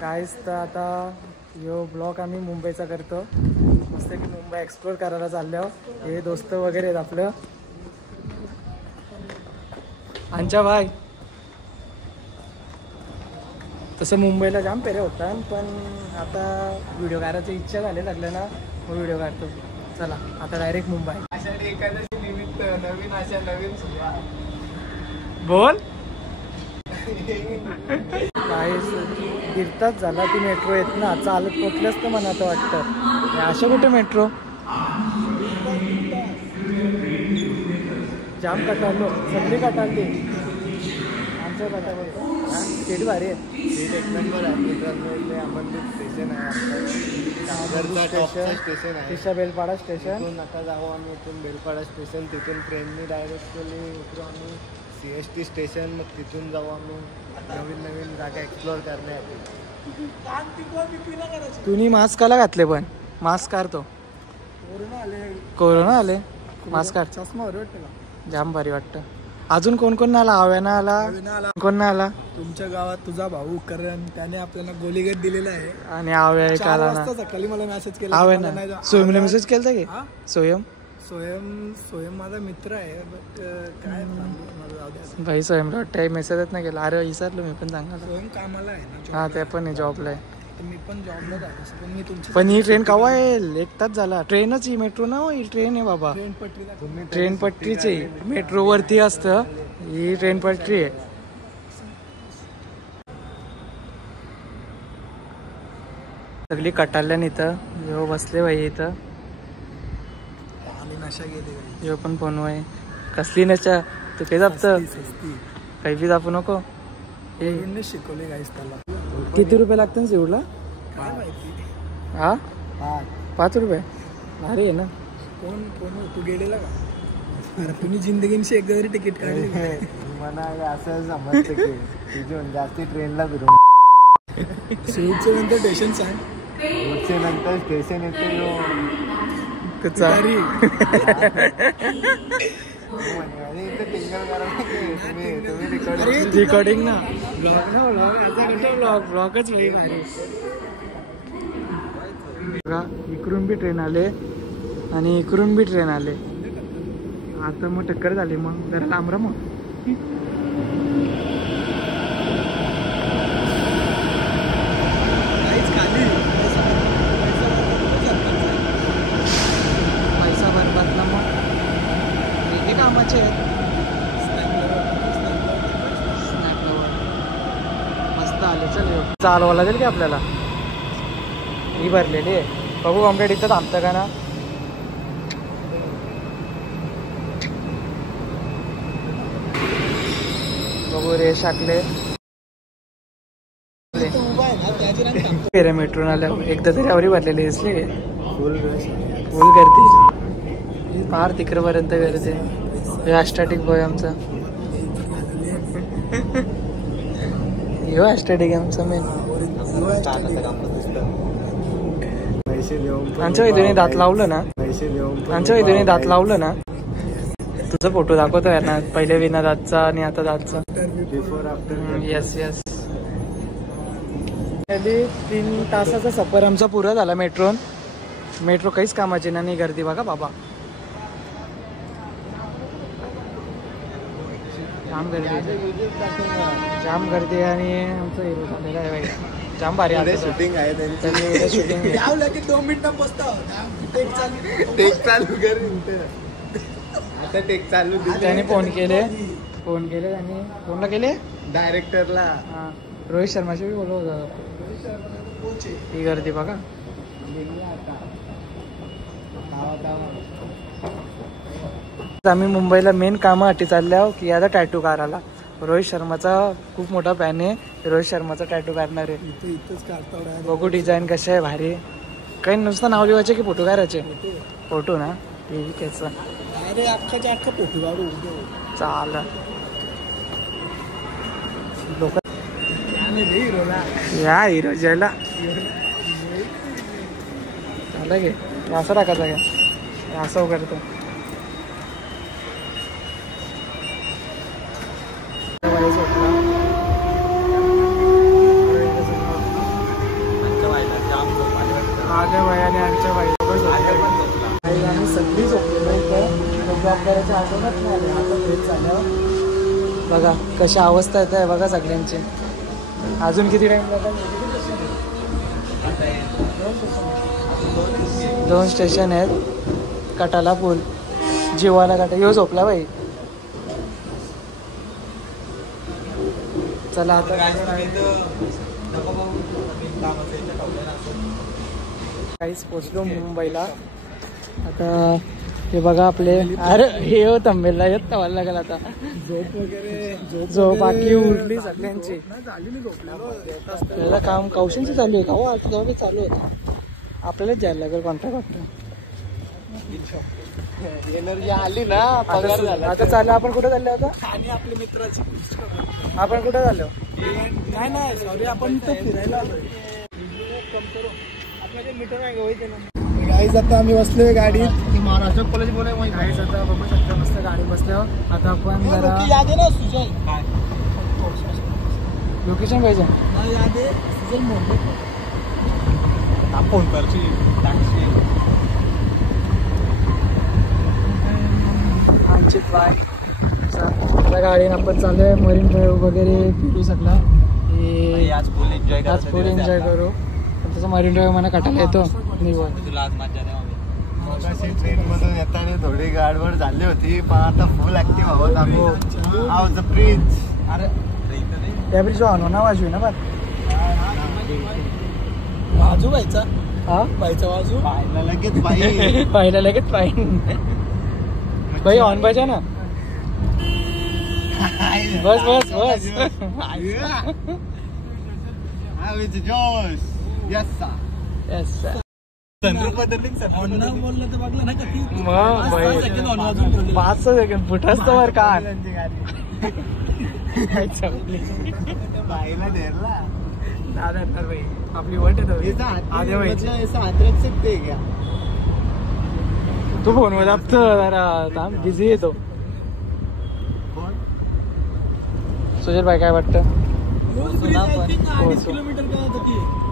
काहीच तर आता यो ब्लॉग आम्ही मुंबईचा करतो. मस्त की मुंबई एक्सप्लोर करायला चाललो. हे दोस्त वगैरे आहेत आपलं. आमच्या भाई तसं मुंबईला जाम पेरे होता, पण आता व्हिडिओ काढायची इच्छा झाली लागल्या ना, मग व्हिडिओ काढतो. चला आता डायरेक्ट मुंबई. आषाढी एकादशी निमित्त नवीन आशा नवीन सुरुवात. बोल काहीच तीर्थाच झाला. ती मेट्रो येत ना, चालत पोचल्याच तर मला तर वाटतं. अशा कुठे मेट्रो जाम कटाळलो, सगळी कटाळली. आमच्या कटाळतो सीट भारी आहे. सीट एक नंबर आहे. मित्रांनो अमनदीप स्टेशन आहे, स्टेशन आहे. तिशा बेलपाडा स्टेशन. तिथून आता जाऊ आम्ही, इथून बेलपाडा स्टेशन, तिथून ट्रेननी डायरेक्ट केली उतरू आम्ही CST स्टेशन. मग तिथून जाऊ आम्ही नवीन नवीन जागा एक्सप्लोअर करण्यासाठी. तुम्ही मास्क काला घातले? पण मास्क काढतो. कोरोना आले मास्क काढ. चष्मा बरं वाटतं का? जाम भारी वाटतं. अजून कोण कोण आला? आव्याना आला, कोण नाही आला? तुमच्या गावात तुझा भाऊ करण, त्याने आपल्याला गोलीगट दिलेला आहे. आणि आव्या एक आला ना. सकाळी मला मेसेज केला. आव्याना सोयमला मेसेज केलता की सोयम माझा मित्र आहे. काय भाई सोयमला वाटतं मेसेजच नाही केला. अरे विसरलो मी पण सांगा. स्वयं कामाला आहे ना. हा ते पण आहे, जॉबला आहे. मी पण जॉबला जातो. पण मी तुमची पण ही ट्रेन केव्हा येईल? 1 तास झाला. ट्रेनच ही मेट्रो ना, ही ट्रेन आहे बाबा. ट्रेन पट्टीच आहे. मेट्रो वरती असतं, ही ट्रेन पट्टी आहे. सगळी कटाल्यान इथं यो बसले भाई. इथं नशा गेली. यो पण फोन आहे. कसली नशा? तू काही जापत काही बी जापू नको. हे शिकवले गाईस त्याला. किती रुपये लागतात शिवडला? काय माहिती. हा 5 रुपये. भारी आहे ना. कोण तू गेलेला का? अरे तुम्ही जिंदगीशी एकदा तरी तिकीट काढली. मला असं समजतं की तुझी जास्ती ट्रेनला फिरून. शेवटच्या नंतर स्टेशन सांग. शेवटच्या नंतर स्टेशन येतो कचारी. रिकॉर्डिंग ना, ब्लॉगच भाई भारी. इकडून बी ट्रेन आले आणि इकडून बी ट्रेन आले. आता मग टक्कर झाली. मग जरा लांब मग पैसा बरबाद ना. मग किती कामाचे मस्त आले. चल चालवा लागेल की आपल्याला. ही भरलेली आहे. बघू कम्प्लीट इथं थांबतं का ना. बघू रेष टाकले. मेट्रो आल्या एकदा तरी आवरी भरलेली दिसली. फुल गर्दी फार तिकडपर्यंत गर्दी. ॲस्टॅटिक बॉय आमचा. यो ॲस्टॅटिक आमचा मेन. आमच्या इथे दात लावलं ना. आमच्या इथे दात लावलं ना. तुझा फोटो दाखवतो ना, पहिले विना दातचा आणि आता दातचा. Yes yes. 3 तासाचा सफर आमचा पुरा झाला मेट्रो. मेट्रो काहीच कामाची नाही. गर्दी बघा बाबा, जाम गर्दी. जाम गर्दी. आणि आमचं हिरो झालेला आहे भाई. जाम भारी शूटिंग आहे. शूटिंग 2 मिनिटं पोचतो. टेक चालू कर. आता टेक चालू. त्याने फोन केले आणि फोनला केले डायरेक्टरला. रोहित शर्माशी बी बोलत होता. ही गर्दी बघा. आम्ही मुंबईला मेन कामासाठी चाललो की आता टॅटू काढायला. रोहित शर्माचा खूप मोठा फॅन आहे. रोहित शर्माचा टॅटू काढणार आहे. बघू डिझाईन कशा आहे भारी. काही नुसतं नाव लिवायचे की फोटो काढायचे? फोटो ना. त्याचा फोटो काढू चाल. लोक या हिरो जयला झालं गे. असं टाकायचं का? असं करतो. माझ्या भाई आणि आमच्या भाई आणि सगळी झोपलेलो इथं जॉब करायची आठवणच नाही आली. आता फ्रेश झाल्यावर बघा कशी अवस्था येत आहे बघा सगळ्यांची. अजून किती टाइम लागेल? 2 स्टेशन आहेत. कटाला पूल, जीवाला काटा. येऊ झोपला बाई. चला आता काहीच पोचलो मुंबईला. आता हे बघा आपले, अरे हे हो तंबेला येत तवायला लागेल आता. झोप वगैरे झोप बाकी उरली सगळ्यांची. त्याला काम कौशलचं चालू आहे का हो? आता जाऊ चालू होता. आपल्यालाच जायला लागेल कॉन्ट्रॅक्ट. एनर्जी आली ना. आता चाललं. आपण कुठे चाललो आता? आणि आपल्या मित्राची आपण कुठे चाललो? नाही सॉरी, आपण इथं फिरायला आलोय. गाईज आता आम्ही बसलोय गाडीत. महाराष्ट्र कॉलेज बोलाय. गाईज आता बघू शकता मस्त गाडी बसल्यावर. आता आपण जरा याद आहे ना सुजल? लोकेशन पाहिजे. याद आहे सुजल मोंडे. फोन करची टॅक्सी आमची बाय गाडीनं आपण चालू आहे. मरीन ड्राईव्ह वगैरे फिरू शकला. आज फुल एन्जॉय करू. तसं मरीन ड्राईव्ह मला कटायला येतो. तुला आज मजा नाही. ट्रेन मधून येताना थोडी गाडबड झाली होती, पण आता फुल ऍक्टिव्ह आहोत आम्ही. How the bridge. अरे त्या ब्रिज आणू ना वाजवी ना. पण बाजू व्हायचा. हा व्हायचा बाजू पाहिला लगेच बाई. पाहिला लगेच फाईन. बाई ऑन पाहिजे ना. बस बस बस. जोश. Yes yes. बदलली बोललं तर बघलं ना किती. मग 5 सेकंड फुटच तर का बाईला धरला. दादा भाई आपली वट येतो. तू फोन वर जरा बिझी येतो. सुजल भाई काय वाटतं?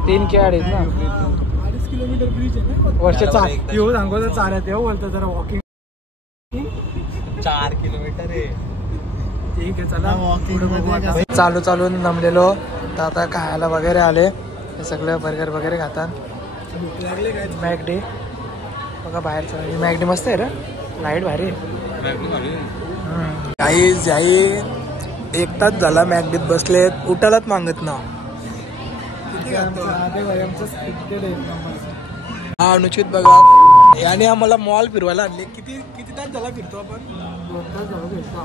3 कि 2.5 ना. 2.5 किलोमीटर ब्रिज आहे ना. वर्षाचा येऊ सांगू तर चालत येऊ बोलतो जरा वॉकिंग. 4 किलोमीटर आहे. ठीक आहे चला वॉकिंग. चालू नमलेलो तर आता खायला वगैरे आले. हे सगळं बर्गर वगैरे खातात. मॅकडी बघा बाहेरचं. मॅकडी मस्त आहे रे. लाईट भारी. काही 1 तास झाला मॅकडीत बसलेत. उठायलाच मागत ना. हा अनुचित बघा. याने आम्हाला मॉल फिरवायला आणले. किती तास झाला फिरतो आपण? 2 तास झाला फिरतो.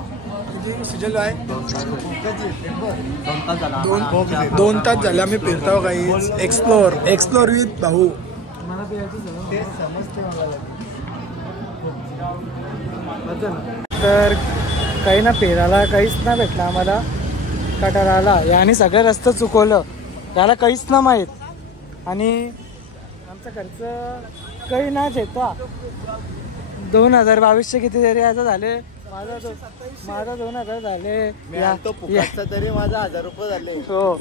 किती सुजल आहे? 2 तास झाले आम्ही फिरतो काही. एक्सप्लोर विथ भाऊ. मला ते समजते तर काही ना फिरायला काहीच ना भेटलं आम्हाला. कटारा आला. याने सगळं रस्तं चुकवलं. त्याला काहीच ना माहीत. आणि आमचा खर्च काही नाच येतो. 2022चे कितीतरी असं झाले. माझा 2000 झाले. तरी माझा 1000 रुपये झाले. हो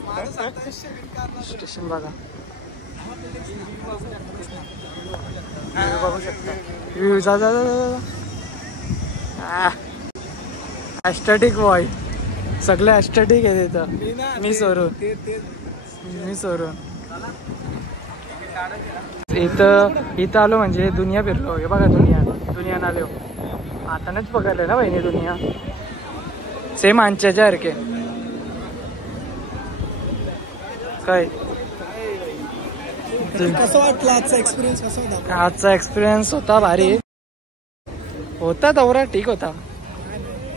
स्टेशन बघा. बघू शकता. ॲस्टॅटिक बॉय. सगळं ॲस्टॅटिक आहे तिथं. मी सोडून इथं आलो म्हणजे दुनिया फिरलो. हे बघा दुनिया आलो. आताच पकडले ना बहिणी दुनिया. सेम आमच्याच्या सारखे. काय कसं वाटलं आजचा एक्सपिरियन्स? कसा होता आजचा एक्सपिरियन्स? होता भारी होता. दौरा ठीक होता.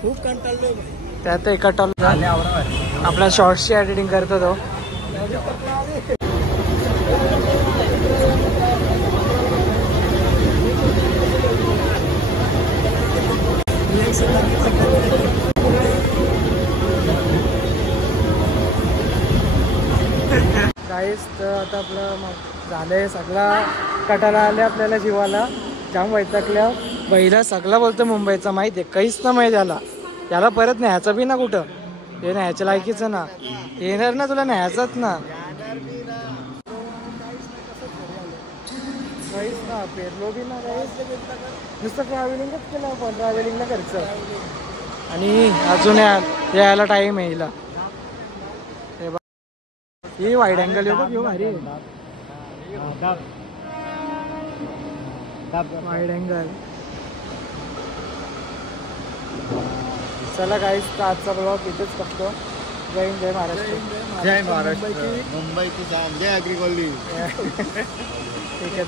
खूप कंटाळलोय. त्यात एका आपला शॉर्ट्सची एडिटिंग करतो तो. काहीच तर आता आपलं झालंय. सगळा कटाला आले आपल्याला जीवाला. जाम वैतागल्या. बैला सगळा बोलतो मुंबईचा माहिती आहे. काहीच ना माहिती याला परत न्यायचं बी ना कुठं. हे न्यायच्या लायकीचं ना. येणार ना तुला न्यायचंच ना. काहीच ना पेरलो बी ना काहीच. नुसतं ट्रॅव्हलिंगच केलं आपण, ट्रॅव्हलिंगला खर्च. आणि अजून यायला टाईम आहे हिला. हे बघ ही वाईड अँगल आहे बघ, ह्यो भारी आहे. Wide angle. चला गाईस, आजचा ब्लॉग इथेच बघतो. जय हिंद, जय महाराष्ट्र. जय महाराष्ट्र. मुंबईची जय अग्री कॉलनी. ठीक आहे.